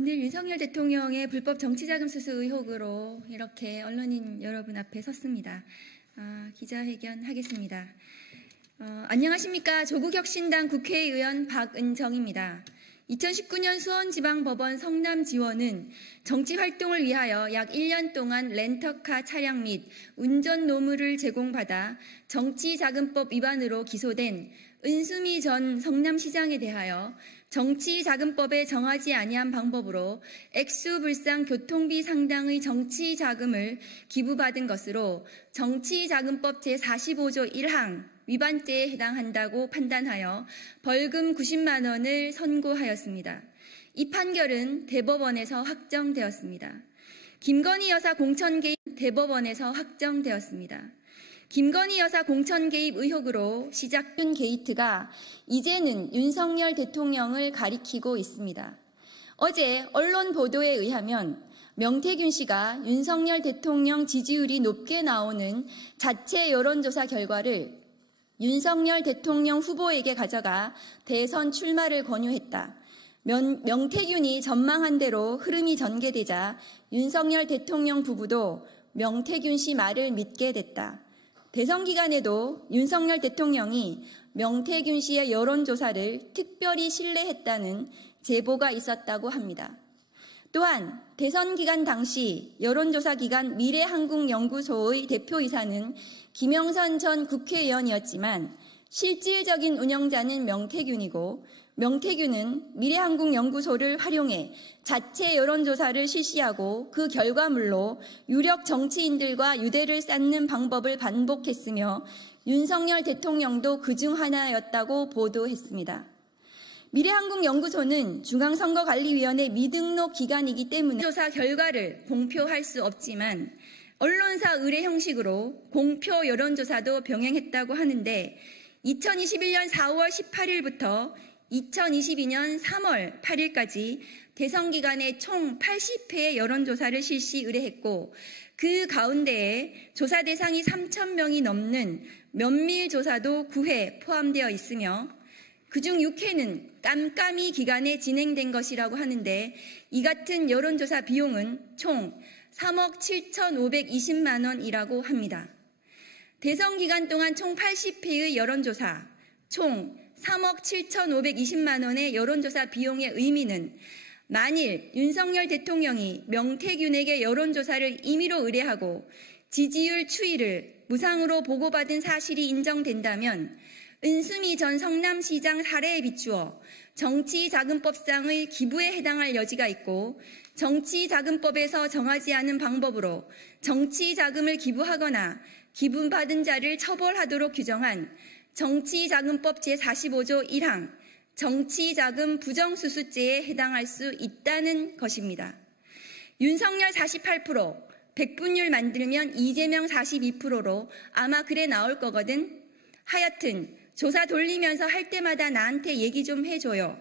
오늘 윤석열 대통령의 불법 정치자금 수수 의혹으로 이렇게 언론인 여러분 앞에 섰습니다. 기자회견 하겠습니다. 안녕하십니까. 조국혁신당 국회의원 박은정입니다. 2019년 수원지방법원 성남지원은 정치활동을 위하여 약 1년 동안 렌터카 차량 및 운전 노무를 제공받아 정치자금법 위반으로 기소된 은수미 전 성남시장에 대하여 정치자금법에 정하지 아니한 방법으로 액수불상 교통비 상당의 정치자금을 기부받은 것으로 정치자금법 제45조 1항 위반죄에 해당한다고 판단하여 벌금 90만 원을 선고하였습니다. 이 판결은 대법원에서 확정되었습니다. 김건희 여사 공천 개입 대법원에서 확정되었습니다. 김건희 여사 공천 개입 의혹으로 시작된 게이트가 이제는 윤석열 대통령을 가리키고 있습니다. 어제 언론 보도에 의하면 명태균 씨가 윤석열 대통령 지지율이 높게 나오는 자체 여론조사 결과를 윤석열 대통령 후보에게 가져가 대선 출마를 권유했다. 명태균이 전망한 대로 흐름이 전개되자 윤석열 대통령 부부도 명태균 씨 말을 믿게 됐다. 대선 기간에도 윤석열 대통령이 명태균 씨의 여론조사를 특별히 신뢰했다는 제보가 있었다고 합니다. 또한 대선 기간 당시 여론조사 기관 미래한국연구소의 대표이사는 김영선 전 국회의원이었지만 실질적인 운영자는 명태균이고 명태균은 미래한국연구소를 활용해 자체 여론조사를 실시하고 그 결과물로 유력 정치인들과 유대를 쌓는 방법을 반복했으며 윤석열 대통령도 그중 하나였다고 보도했습니다. 미래한국연구소는 중앙선거관리위원회 미등록 기관이기 때문에 조사 결과를 공표할 수 없지만 언론사 의뢰 형식으로 공표 여론조사도 병행했다고 하는데 2021년 4월 18일부터 2022년 3월 8일까지 대선 기간에 총 80회의 여론조사를 실시 의뢰했고 그 가운데에 조사 대상이 3,000명이 넘는 면밀조사도 9회 포함되어 있으며 그중 6회는 깜깜이 기간에 진행된 것이라고 하는데 이 같은 여론조사 비용은 총 3억 7,520만 원이라고 합니다. 대선 기간 동안 총 80회의 여론조사, 총 3억 7,520만 원의 여론조사 비용의 의미는 만일 윤석열 대통령이 명태균에게 여론조사를 임의로 의뢰하고 지지율 추이를 무상으로 보고받은 사실이 인정된다면 은수미 전 성남시장 사례에 비추어 정치자금법상의 기부에 해당할 여지가 있고 정치자금법에서 정하지 않은 방법으로 정치자금을 기부하거나 기부받은 자를 처벌하도록 규정한 정치자금법 제45조 1항 정치자금 부정수수죄에 해당할 수 있다는 것입니다. 윤석열 48%, 백분율 만들면 이재명 42%로 아마 그래 나올 거거든. 하여튼 조사 돌리면서 할 때마다 나한테 얘기 좀 해줘요.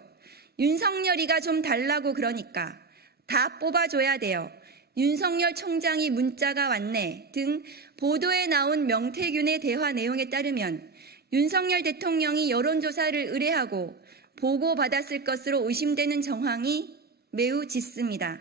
윤석열이가 좀 달라고 그러니까 다 뽑아줘야 돼요. 윤석열 총장이 문자가 왔네 등 보도에 나온 명태균의 대화 내용에 따르면 윤석열 대통령이 여론조사를 의뢰하고 보고받았을 것으로 의심되는 정황이 매우 짙습니다.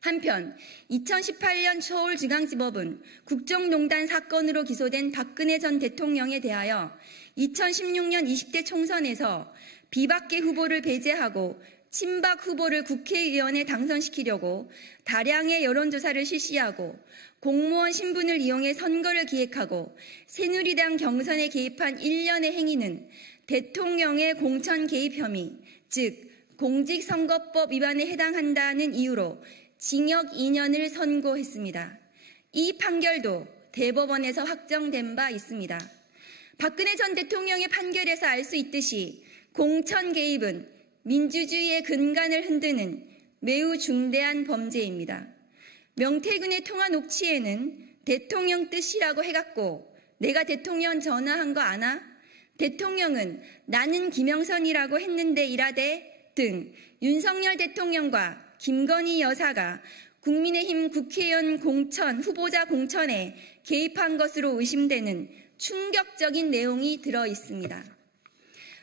한편 2018년 서울중앙지법은 국정농단 사건으로 기소된 박근혜 전 대통령에 대하여 2016년 20대 총선에서 비박계 후보를 배제하고 친박 후보를 국회의원에 당선시키려고 다량의 여론조사를 실시하고 공무원 신분을 이용해 선거를 기획하고 새누리당 경선에 개입한 일련의 행위는 대통령의 공천 개입 혐의, 즉 공직선거법 위반에 해당한다는 이유로 징역 2년을 선고했습니다. 이 판결도 대법원에서 확정된 바 있습니다. 박근혜 전 대통령의 판결에서 알 수 있듯이 공천 개입은 민주주의의 근간을 흔드는 매우 중대한 범죄입니다. 명태균의 통화 녹취에는 대통령 뜻이라고 해갖고 내가 대통령 전화한 거 아나? 대통령은 나는 김영선이라고 했는데 이라대 등 윤석열 대통령과 김건희 여사가 국민의힘 국회의원 공천, 후보자 공천에 개입한 것으로 의심되는 충격적인 내용이 들어 있습니다.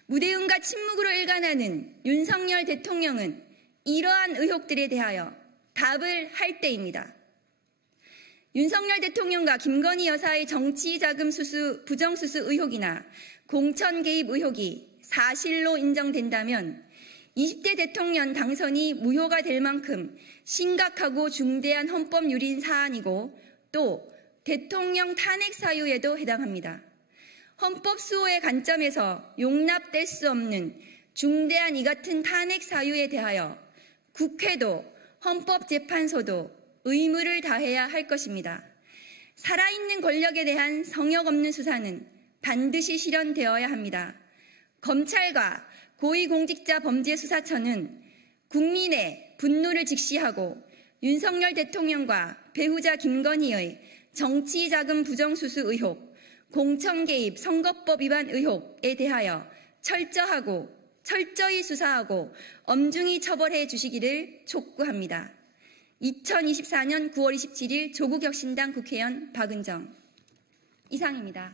무대응과 침묵으로 일관하는 윤석열 대통령은 이러한 의혹들에 대하여 답을 할 때입니다. 윤석열 대통령과 김건희 여사의 정치자금 수수, 부정수수 의혹이나 공천 개입 의혹이 사실로 인정된다면 20대 대통령 당선이 무효가 될 만큼 심각하고 중대한 헌법유린 사안이고 또 대통령 탄핵 사유에도 해당합니다. 헌법 수호의 관점에서 용납될 수 없는 중대한 이 같은 탄핵 사유에 대하여 국회도 헌법재판소도 의무를 다해야 할 것입니다. 살아있는 권력에 대한 성역 없는 수사는 반드시 실현되어야 합니다. 검찰과 고위공직자범죄수사처는 국민의 분노를 직시하고 윤석열 대통령과 배우자 김건희의 정치자금 부정수수 의혹, 공천 개입 선거법 위반 의혹에 대하여 철저히 수사하고 엄중히 처벌해 주시기를 촉구합니다. 2024년 9월 27일 조국혁신당 국회의원 박은정 이상입니다.